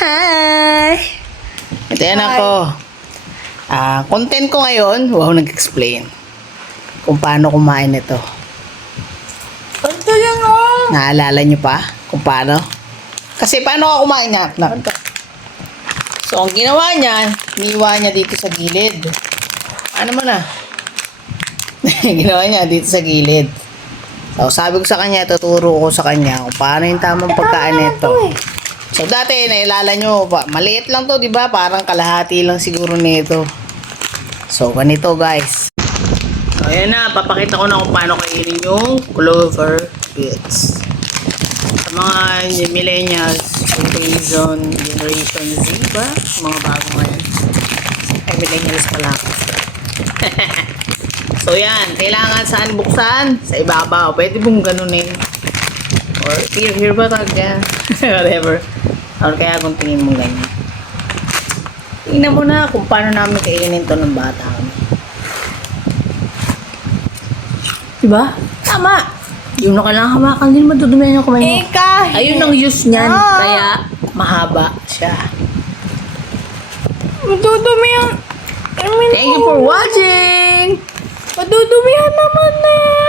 Hi! Ito yan ako. Content ko ngayon, wow, nag-explain kung paano kumain ito. Ito yan o. Naalala nyo pa kung paano? Kasi paano ka kumain niya? So, ang ginawa niya, niwa niya dito sa gilid. Ano mo na? Ginawa niya dito sa gilid. So, sabi ko sa kanya, tuturo ko sa kanya kung paano yung tamang pagkain nito. So, dati, nailala nyo, maliit lang to, di ba? Parang kalahati lang siguro nito. So, ganito, guys. So, ayan na, papakita ko na kung paano kainin yung clover fruits. Sa mga millennials, Generation Z ba? Mga bago ngayon. Ay, millennials pala ako. So, yan. Kailangan saan buksan? Sa ibabaw. Pwede mong ganunin. Or, here ba talaga? Whatever. Or kaya kung tingin mo ganyan. Tingnan mo na kung paano namin kainin to ng bata kami. Diba? Tama! Yung na kailangan hawakan din, madudumihan yung kamay mo. Kahit. Ayun ang use niyan. Kaya, mahaba siya. Madudumihan. Thank you for watching! Madudumihan naman eh.